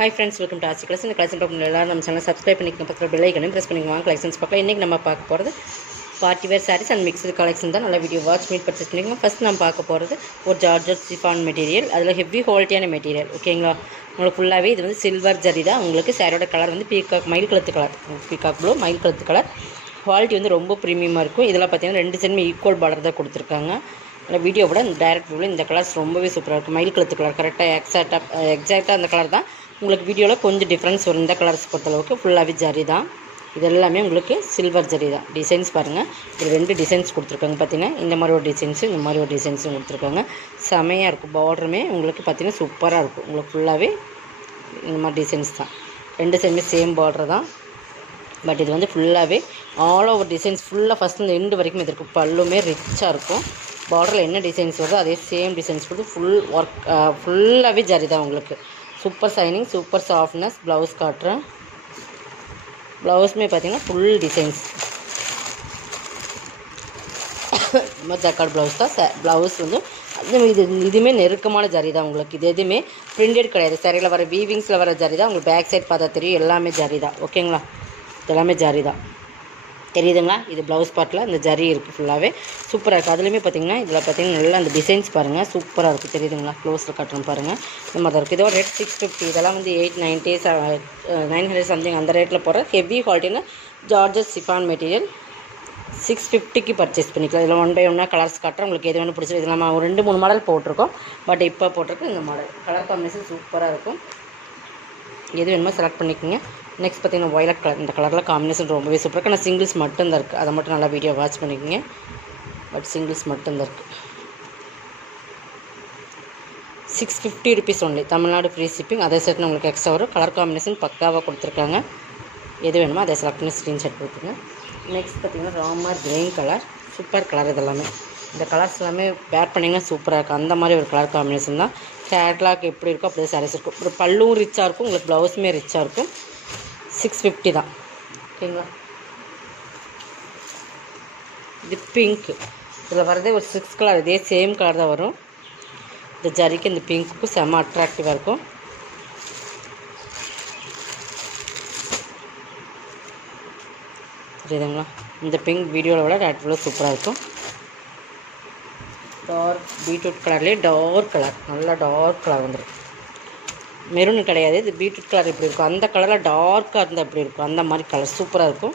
Hi friends, welcome to Aachi class. இந்த class பார்க்கணும் எல்லாரும் நம்ம சேனல் சப்ஸ்கிரைப் பண்ணிக்கணும், பக்கத்தில் பெல் ஐக்கனையும் ப்ரெஸ் பண்ணிக்குவாங்க. கலெக்ஷன்ஸ் பார்க்கலாம். இன்றைக்கி நம்ம பார்க்க போகிறது party wear sarees and mixed collection தான். நல்ல வீடியோ வாட்ச் மீட் பர்ச்சேஸ் பண்ணிக்கோங்க. ஃபஸ்ட் நம்ம பார்க்க போகிறது ஒரு ஜார்ஜட் சிஃபான் மெட்டீரியல். அதில் ஹெவி குவாலிட்டியான மெட்டீரியல். ஓகேங்களா, உங்களுக்கு ஃபுல்லாகவே இது வந்து சில்வர் ஜரி தான். உங்களுக்கு சாரியோட கலர் வந்து பீகாக் மயில் கழுத்து கலர், பீகாக் ப்ளூ மயில் கழுத்து கலர். குவாலிட்டி வந்து ரொம்ப ப்ரீமியமாக இருக்கும். இதெல்லாம் பார்த்தீங்கன்னா 2 சைடுமே ஈக்குவல் பார்டர் தான் கொடுத்துருக்காங்க. அந்த வீடியோவோட இந்த டைரக்ட் வியூவில் இந்த கலர்ஸ் ரொம்பவே சூப்பராக இருக்கும். மயில் கழுத்து கலர் கரெக்டாக எக்ஸாக்டாக அந்த கலர் தான். உங்களுக்கு வீடியோவில் கொஞ்சம் டிஃப்ரென்ஸ் வரும். இந்த கலர்ஸ் பொறுத்தளவுக்கு ஃபுல்லாகவே ஜரி தான். இது எல்லாமே உங்களுக்கு சில்வர் ஜரி தான். டிசைன்ஸ் பாருங்கள், இது 2 டிசைன்ஸ் கொடுத்துருக்காங்க. பார்த்தீங்கன்னா இந்த மாதிரி ஒரு டிசைன்ஸும் இந்த மாதிரி ஒரு டிசைன்ஸும் கொடுத்துருக்காங்க. செமையாக இருக்கும். பார்டருமே உங்களுக்கு பார்த்தீங்கன்னா சூப்பராக இருக்கும். உங்களுக்கு ஃபுல்லாகவே இந்த மாதிரி டிசைன்ஸ் தான். 2 சைடுமே சேம் பார்டர் தான். பட் இது வந்து ஃபுல்லாகவே ஆல் ஓவர் டிசைன்ஸ் ஃபுல்லாக ஃபஸ்ட் இந்த எண்டு வரைக்கும் இது இருக்கும். பல்லுமே ரிச்சாக இருக்கும். பார்டரில் என்ன டிசைன்ஸ் வருதோ அதே சேம் டிசைன்ஸ் கொடுத்து ஃபுல் ஒர்க் ஃபுல்லாகவே ஜரி தான். உங்களுக்கு super signing, super softness. Blouse காட்டுறேன். ப்ளவுஸுமே பார்த்தீங்கன்னா ஃபுல் டிசைன்ஸ். ஜக்கார்ட் ப்ளவுஸ் தான். ப்ளவுஸ் வந்து இதுவுமே நெருக்கமான ஜரி தான். உங்களுக்கு இது எதுவுமே பிரிண்டட் கிடையாது. சரியில் வர வீவிங்ஸில் வர ஜரி தான். உங்களுக்கு பேக் சைட் பார்த்தா தெரியும், எல்லாமே ஜரி தான். ஓகேங்களா, எல்லாமே ஜரி தான். தெரியுதுங்களா? இது ப்ளவுஸ் பார்ட்டில் இந்த ஜரி இருக்குது. ஃபுல்லாகவே சூப்பராக இருக்குது. அதுலேயுமே பார்த்தீங்கன்னா இதில் பார்த்தீங்கன்னா நல்லா அந்த டிசைன்ஸ் பாருங்கள், சூப்பராக இருக்குது. தெரியுதுங்களா? க்ளோஸில் கட்டுறோம் பாருங்கள். இந்த மாதிரி இருக்குது. இதோட ரேட் 650. இதெல்லாம் வந்து 890 900 சம்திங் அந்த ரேட்டில் போகிற ஹெவி குவாலிட்டின்னு ஜார்ஜஸ் சிஃபான் மெட்டீரியல் 650க்கு பர்ச்சேஸ் பண்ணிக்கலாம். இதில் 1 by 1 கலர்ஸ் காட்டுறேன். உங்களுக்கு எது வேணும் பிடிச்சிருக்கு. இது நம்ம ஒரு 2-3 மாடல் போட்டிருக்கோம். பட் இப்போ போட்டிருக்கு இந்த மாடல். கலர் காம்பினேஷன் சூப்பராக இருக்கும். எது வேணுமோ செலக்ட் பண்ணிக்கோங்க. நெக்ஸ்ட் பார்த்தீங்கன்னா வயலட் கலர். இந்த கலரில் காம்பினேஷன் ரொம்பவே சூப்பராக இருக்குது. ஆனால் சிங்கிள்ஸ் மட்டும்தான் இருக்குது. அதை மட்டும் நல்லா வீடியோ வாட்ச் பண்ணிக்கோங்க. பட் சிங்கிள்ஸ் மட்டும்தான் இருக்குது. 650 rupees only. Tamil Nadu free shipping. அதே செட் உங்களுக்கு எக்ஸ்ட்ரா வரும். கலர் காம்பினேஷன் பக்காவாக கொடுத்துருக்காங்க. எது வேணுமோ அதை செலக்ட் பண்ணி ஸ்க்ரீன்ஷாட் கொடுத்துருங்க. நெக்ஸ்ட் பார்த்தீங்கன்னா Ramar green colour. Super colour. இதெல்லாமே இந்த கலர்ஸ் எல்லாமே வேர் பண்ணிங்கன்னா சூப்பராக இருக்கும். அந்த மாதிரி ஒரு கலர் காம்பினேஷன் தான். கேட்லாக் எப்படி இருக்கும் அப்படியே சாரீஸ் இருக்கும். ஒரு பல்லும் ரிச்சாக இருக்கும். உங்களுக்கு ப்ளவுஸுமே ரிச்சாக இருக்கும். 650 தான். ஓகேங்களா, இது பிங்க்கு. இதில் வரதே ஒரு 6 கலர். இதே சேம் கலர் தான் வரும். இந்த ஜரிக்கு இந்த பிங்க்குக்கும் செம்ம அட்ராக்டிவாக இருக்கும். தெரியுதுங்களா? இந்த பிங்க் வீடியோவில் விட ரேட் சூப்பராக இருக்கும். டார்க் பீட்ரூட் கலர்லேயே டார்க் கலர், நல்லா டார்க் கலர் வந்துடும். மெரூன் கிடையாது, இது பீட்ரூட் கலர் எப்படி இருக்கும் அந்த கலரில் டார்க்காக இருந்தால் எப்படி இருக்கும் அந்த மாதிரி கலர் சூப்பராக இருக்கும்.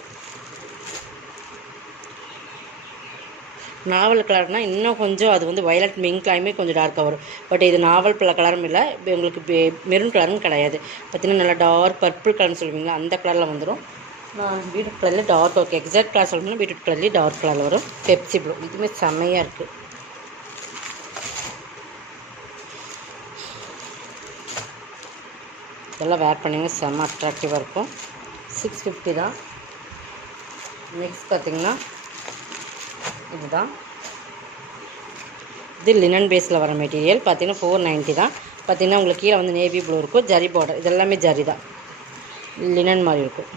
நாவல் கலர்னால் இன்னும் கொஞ்சம் அது வந்து வயலட் மிங்க்லாயுமே கொஞ்சம் டார்க்காக வரும். பட் இது நாவல் பல கலரும் இல்லை, உங்களுக்கு மெரூன் கலரும் கிடையாது. பார்த்தீங்கன்னா நல்லா டார்க் பர்பிள் கலர்னு சொல்லுவீங்களா அந்த கலரில் வந்துடும். நான் பீட்ரூட் கலரில் டார்க் ஓகே எக்ஸாக்ட் கலர் சொல்லணும்னா பீட்ரூட் கலர்லேயே டார்க் கலரில் வரும். Pepsi blue. இதுவுமே செம்மையாக இருக்குது. இதெல்லாம் வேர் பண்ணிங்க செம்ம அட்ராக்டிவாக இருக்கும். 650 தான். நெக்ஸ்ட் பார்த்திங்கன்னா இதுதான். இது லினன் பேஸில் வர மெட்டீரியல். பார்த்திங்கன்னா 490 தான். பார்த்திங்கன்னா உங்களுக்கு கீழே வந்து நேவி ப்ளூ இருக்கும். ஜரி பார்டர். இதெல்லாமே ஜரி தான். லினன் மாதிரி இருக்கும்.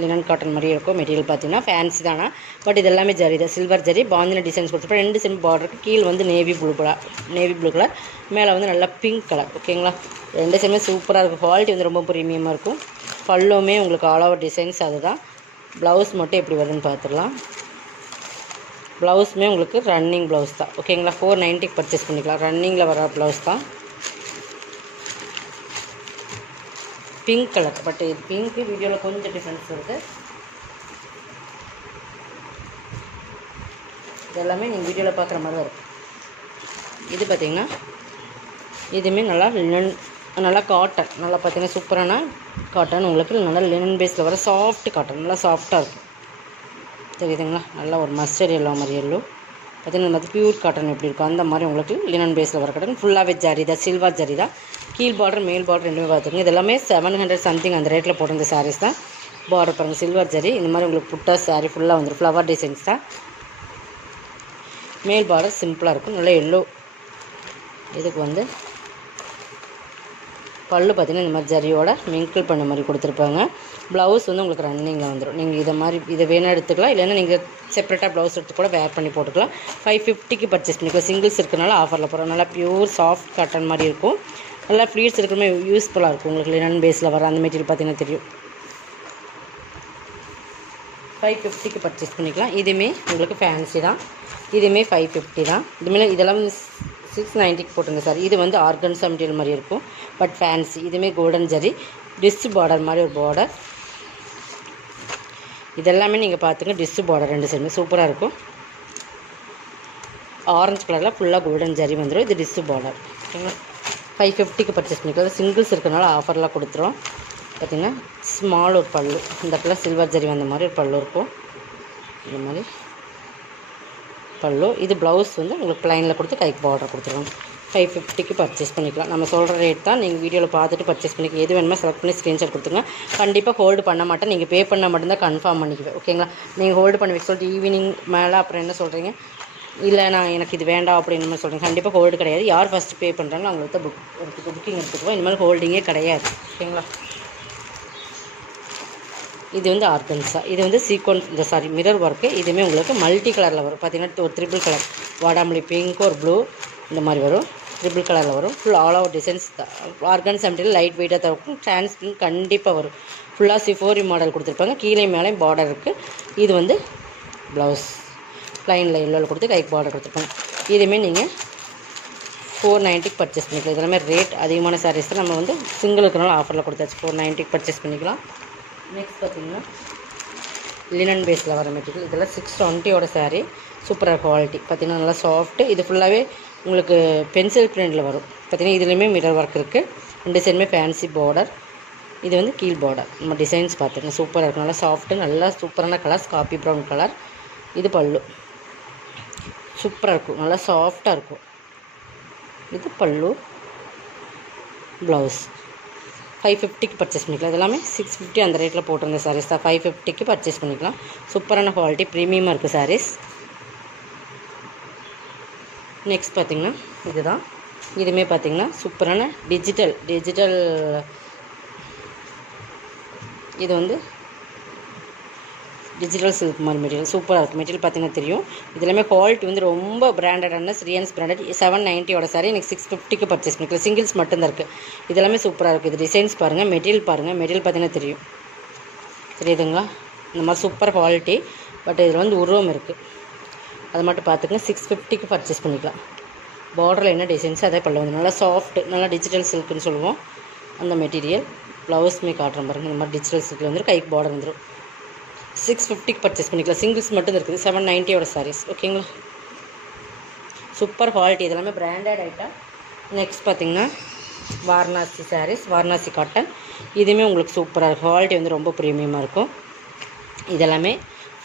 லினன் காட்டன் மாதிரி இருக்கும். மெட்டீரியல் பார்த்திங்கன்னா ஃபேன்சி தானா. பட் இது எல்லாமே ஜரி தான். சில்வர் ஜரி பாந்தின டிசைன்ஸ் கொடுத்துருப்போம். 2 செம் பார்டருக்கு கீழே வந்து நேவி ப்ளூ கலர், மேலே வந்து நல்லா பிங்க் கலர். ஓகேங்களா, 2 செம்மே சூப்பராக இருக்கும். குவாலிட்டி வந்து ரொம்ப ப்ரீமியமாக இருக்கும். பல்லுமே உங்களுக்கு ஆல் ஓவர் டிசைன்ஸ் அதுதான். ப்ளவுஸ் மட்டும் எப்படி வருதுன்னு பார்த்துடலாம். ப்ளவுஸுமே உங்களுக்கு ரன்னிங் ப்ளவுஸ் தான். ஓகேங்களா, 490 பர்ச்சேஸ் பண்ணிக்கலாம். ரன்னிங்கில் வர ப்ளவுஸ் தான். Pink colour. பட் இது பிங்க்கு வீடியோவில் கொஞ்சம் டிஃப்ரென்ஸ் இருக்குது. இதெல்லாமே நீங்கள் வீடியோவில் பார்க்குற மாதிரி தான் இருக்கும். இது பார்த்திங்கன்னா இதுவுமே நல்லா லினன், நல்லா காட்டன், நல்லா பார்த்திங்கன்னா சூப்பரான காட்டன். உங்களுக்கு நல்லா லினன் பேஸில் வர சாஃப்ட் காட்டன், நல்லா சாஃப்டாக இருக்கும். தெரியுதுங்களா? நல்லா ஒரு மஸ்டர்ட் எல்லோ மாதிரி எல்லோ. பார்த்திங்கன்னா நம்ம பியூர் காட்டன் எப்படி இருக்கும் அந்த மாதிரி உங்களுக்கு லினன் பேஸில் வர காட்டன். ஃபுல்லாகவே ஜரி தான், சில்வர் ஜரி தான். கீழ் பார்டர் மேல் பார்டர் ரெண்டுமே பார்த்துக்கோங்க. இது எல்லாமே 700 சம்திங் அந்த ரேட்டில் போட்டிருந்த சாரீஸ் தான். பார்டர் பாருங்கள் சில்வர் ஜரி. இந்த மாதிரி உங்களுக்கு புட்டா சாரீ ஃபுல்லாக வந்துடும். ஃப்ளவர் டிசைன்ஸ் தான். மேல் பார்டர் சிம்பிளாக இருக்கும். நல்லா எல்லோ. இதுக்கு வந்து பல்லு பார்த்திங்கன்னா இந்த மாதிரி ஜரியோட மிங்கிள் பண்ண மாதிரி கொடுத்துருப்பாங்க. ப்ளவுஸ் வந்து உங்களுக்கு ரன்னிங்கில் வந்துடும். நீங்கள் இதை வேணால் எடுத்துக்கலாம், இல்லைன்னா நீங்கள் செப்பரேட்டாக ப்ளவுஸ் எடுத்து கூட வேர் பண்ணி போட்டுக்கலாம். 550க்கு பர்ச்சேஸ் பண்ணிக்கலாம். சிங்கிள்ஸ் இருக்கிறனால ஆஃபரில் போகிறோம். நல்லா ப்யூர் சாஃப்ட் காட்டன் மாதிரி இருக்கும். நல்லா ஃப்ளீட்ஸ் இருக்கிறமே யூஸ்ஃபுல்லாக இருக்கும் உங்களுக்கு. லினன் பேஸில் வர அந்த மெட்டீரியல் பார்த்தீங்கன்னா தெரியும். 550க்கு பர்ச்சேஸ் பண்ணிக்கலாம். இதுவுமே உங்களுக்கு ஃபேன்சி தான். இதுவுமே 550 தான். இதுமாரி இதெல்லாம் 690க்கு போட்டுங்க சார். இது வந்து ஆர்கன்ஸா மெட்டீரியல் மாதிரி இருக்கும், பட் ஃபேன்சி. இதுவுமே கோல்டன் ஜரி டிஸ்ட் பார்டர் மாதிரி ஒரு பார்டர். இதெல்லாமே நீங்கள் பார்த்துங்க, டிஸ்ட் பார்டர் 2 சைடுமே சூப்பராக இருக்கும். ஆரஞ்சு கலரில் ஃபுல்லாக கோல்டன் ஜரி வந்துடும். இது டிஸ்ட் பார்டர். ஓகேங்களா? 550க்கு பர்ச்சேஸ் பண்ணிக்கலாம். சிங்கிள்ஸ் இருக்கிறனால ஆஃபர்லாம் கொடுத்துரும். பார்த்திங்கன்னா ஸ்மால் ஒரு பல்லு, இந்த இடத்துல சில்வர் ஜரி வந்த மாதிரி ஒரு பல்லு இருக்கும். இந்த மாதிரி பல்லு. இது ப்ளவுஸ் வந்து உங்களுக்கு ப்ளைனில் கொடுத்து கைக்கு பார்டர் கொடுத்துருவோம். 550க்கு பர்ச்சேஸ் பண்ணிக்கலாம். நம்ம சொல்கிற ரேட் தான். நீங்கள் வீடியோவில் பார்த்துட்டு பர்ச்சேஸ் பண்ணிக்கலாம். எது வேணுமோ செலக்ட் பண்ணி ஸ்க்ரீன்ஷாட் கொடுத்துங்க. கண்டிப்பாக ஹோல்டு பண்ண மாட்டேன். நீங்கள் பே பண்ணால் மட்டும்தான் கன்ஃபார்ம் பண்ணிக்குவேன். ஓகேங்களா? நீங்கள் ஹோல்டு பண்ணி வைக்க சொல்லிட்டு ஈவினிங் மேலே அப்புறம் என்ன சொல்கிறீங்க, இல்லை நான் எனக்கு இது வேண்டாம் அப்படின்னு மாதிரி சொல்கிறேன். கண்டிப்பாக ஹோல்டு கிடையாது. யார் ஃபஸ்ட்டு பே பண்ணுறாங்களோ அவங்களுக்கு தான் புக்கிங் எடுத்துக்குவோம். இந்த மாதிரி ஹோல்டிங்கே கிடையாது. ஓகேங்களா? இது வந்து ஆர்கன்ஸா. இது வந்து சீக்வன்ஸ், இந்த சாரி மிரர் ஒர்க்கு. இதுவுமே உங்களுக்கு மல்டி கலரில் வரும். பார்த்திங்கன்னா ஒரு ட்ரிபிள் கலர், வாடாமல்லி பிங்க் ஒரு ப்ளூ, இந்த மாதிரி வரும். ட்ரிபிள் கலரில் வரும். ஃபுல் ஆல் ஓவர் டிசைன்ஸ் தான். ஆர்கன்ஸா மெட்டீரியல் லைட் வெயிட்டாக தான் இருக்கும். டிரான்ஸ்பிரண்ட் கண்டிப்பாக வரும். ஃபுல்லாக சிஃபோரி மாடல் கொடுத்துருப்பாங்க. கீழே மேலே பார்டர் இருக்குது. இது வந்து ப்ளவுஸ் ப்ளைனில் எல்லோவில் கொடுத்து கைக்கு பார்டர் கொடுத்துருப்பாங்க. இதுவுமே நீங்கள் 490க்கு பர்ச்சேஸ் பண்ணிக்கலாம். இதெல்லாமே ரேட் அதிகமான சாரீஸ் தான். நம்ம வந்து சிங்கிளுக்குனால ஆஃபரில் கொடுத்தாச்சு. 490க்கு பர்ச்சேஸ் பண்ணிக்கலாம். நெக்ஸ்ட் பார்த்திங்கன்னா லினன் பேஸில் வர மெட்டீரியல். இதெல்லாம் 620யோட சாரீ. சூப்பராக குவாலிட்டி. பார்த்திங்கன்னா நல்லா சாஃப்ட்டு. இது ஃபுல்லாகவே உங்களுக்கு பென்சில் பிரிண்டில் வரும். பார்த்திங்கன்னா இதுலேயுமே மிரர் ஒர்க் இருக்குது. 2 சைடுமே ஃபேன்சி பார்டர். இது வந்து கீழ் பார்டர். நம்ம டிசைன்ஸ் பார்த்துங்க சூப்பராக இருக்கும். நல்லா சாஃப்ட்டு, நல்லா சூப்பரான கலர்ஸ். Copy brown colour. இது பல்லு சூப்பராக இருக்கும். நல்லா சாஃப்டாக இருக்கும். இது பல்லு. ப்ளவுஸ் 550க்கு பர்ச்சேஸ் பண்ணிக்கலாம். இதெல்லாமே 650 அந்த ரேட்டில் போட்டிருந்த சாரீஸ் தான். 550க்கு பர்ச்சேஸ் பண்ணிக்கலாம். சூப்பரான குவாலிட்டி, ப்ரீமியமாக இருக்குது சாரீஸ். நெக்ஸ்ட் பார்த்திங்கன்னா இதுதான். இதுவுமே பார்த்திங்கன்னா சூப்பரான டிஜிட்டல். இது வந்து டிஜிட்டல் சில்க் மாதிரி மெட்டீரியல் சூப்பராக இருக்குது. மெட்டீரியல் பார்த்திங்கன்னா தெரியும். இதெல்லாமே குவாலிட்டி வந்து ரொம்ப பிராண்டடான ரியன்ஸ் பிராண்டட். 790யோட சாரி எனக்கு 650க்கு பர்ச்சேஸ் பண்ணிக்கலாம். சிங்கிள்ஸ் மட்டும்தான் இருக்குது. இதெல்லாமே சூப்பராக இருக்குது. இது டிசைன்ஸ் பாருங்கள், மெட்டீரியல் பாருங்கள். மெட்டீரியல் பார்த்திங்கன்னா தெரியும், தெரியுதுங்களா? இந்த மாதிரி சூப்பர் குவாலிட்டி. பட் இதில் வந்து உருவம் இருக்குது, அதை மட்டும் பார்த்துக்கங்க. 650க்கு பர்ச்சேஸ் பண்ணிக்கலாம். பார்டரில் என்ன டிசைன்ஸ் அதே பல்ல வந்து நல்லா சாஃப்ட், நல்லா டிஜிட்டல் சில்க்குன்னு சொல்லுவோம் அந்த மெட்டீரியல். ப்ளவுஸுமே காட்டுறேன் பாருங்கள். இந்த மாதிரி டிஜிட்டல் சில்கில் வந்துடும். கைக்கு பார்டர் வந்துடும். 650க்கு பர்ச்சேஸ் பண்ணிக்கலாம். சிங்கிள்ஸ் மட்டும் இருக்குது. 790யோட சாரீஸ். ஓகேங்களா? Super quality. இதெல்லாமே பிராண்டட் ஐட்டம். நெக்ஸ்ட் பார்த்திங்கன்னா வாரணாசி சாரீஸ், வாரணாசி காட்டன். இதுவுமே உங்களுக்கு சூப்பராக இருக்கும். குவாலிட்டி வந்து ரொம்ப ப்ரீமியமாக இருக்கும். இதெல்லாமே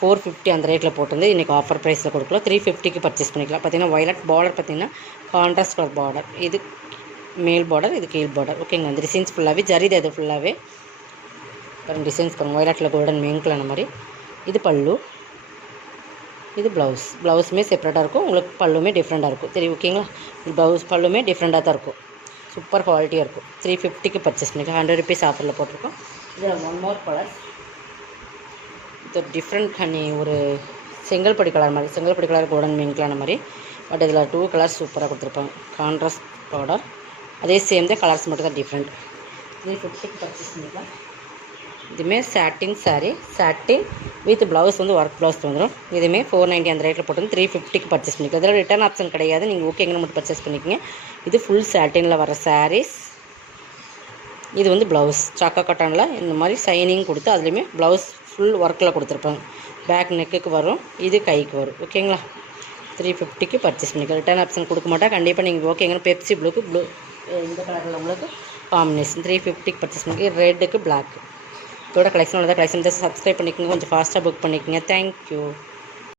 450 அந்த ரேட்டில் போட்டிருந்து இன்றைக்கி ஆஃபர் ப்ரைஸில் கொடுக்கலாம். 350க்கு பர்ச்சேஸ் பண்ணிக்கலாம். பார்த்திங்கன்னா வயலட் பார்டர், பார்த்திங்கன்னா கான்ட்ராஸ்ட் கலர் பார்டர். இது மேல் பார்டர், இது கீழ் பார்டர். ஓகேங்க. அந்த டிசைன்ஸ் ஃபுல்லாகவே ஜரிது. அது ஃபுல்லாகவே பாருங்கள் டிசைன்ஸ் பாருங்கள். வயலட்டில் கோல்டன் மேங்கில் மாதிரி. இது பல்லு, இது ப்ளவுஸ். ப்ளவுஸுமே செப்பரேட்டாக இருக்கும். உங்களுக்கு பல்லுமே டிஃப்ரெண்ட்டாக இருக்கும். தெரியும். ஓகேங்களா? இது ப்ளவுஸ் பல்லுமே டிஃப்ரெண்ட்டாக தான் இருக்கும். சூப்பர் குவாலிட்டியாக இருக்கும். 350க்கு பர்ச்சேஸ் பண்ணிக்கலாம். 100 ருபீஸ் ஆஃபரில் போட்டிருக்கோம். இதில் ஒன் மோர் கலர். இது டிஃப்ரெண்ட் ஹனி, ஒரு செங்கல்படி கலர் மாதிரி. செங்கல்படி கலர் கோல்டன் மேங்கிலான மாதிரி. பட் இதில் 2 கலர்ஸ் சூப்பராக கொடுத்துருப்பாங்க. Contrast border. அதே சேம் தான், கலர்ஸ் மட்டும் தான் டிஃப்ரெண்ட். 350க்கு பர்ச்சேஸ் பண்ணிக்கலாம். இதுவுமே சாட்டின் சாரீ. சாட்டின் வித் ப்ளவுஸ் வந்து ஒர்க் ப்ளவுஸ் வந்துடும். இதுவுமே 490 அந்த ரேட்டில் போட்டு 350க்கு பர்ச்சேஸ் பண்ணிக்கலாம். இதில் ரிட்டர்ன் ஆப்ஷன் கிடையாது. நீங்கள் ஓகேங்கன்னு மட்டும் பர்ச்சேஸ் பண்ணிக்கோங்க. இது ஃபுல் சாட்டினில் வர சாரீஸ். இது வந்து ப்ளவுஸ் சாக்கா காட்டனில் இந்த மாதிரி சைனிங் கொடுத்து அதுலேயுமே ப்ளவுஸ் ஃபுல் ஒர்க்கில் கொடுத்துருப்பாங்க. பேக் நெக்குக்கு வரும், இது கைக்கு வரும். ஓகேங்களா? 350க்கு பர்ச்சேஸ் பண்ணிக்கலாம். ரிட்டர்ன் ஆப்ஷன் கொடுக்க மாட்டேன். கண்டிப்பாக நீங்கள் ஓகேங்கன்னு பெப்சி ப்ளூக்கு ப்ளூ இந்த கலரில் உங்களுக்கு காம்பினேஷன் 350க்கு பர்ச்சேஸ் பண்ணிக்கலாம். ரெட்டுக்கு பிளாக். இதோட கலெக்ஷன் உள்ளதாக கலெக்ஷன் சப்ஸ்கிரைப் பண்ணிக்கோங்க. கொஞ்சம் ஃபாஸ்ட்டாக புக் பண்ணிக்கோங்க. தேங்க்யூ.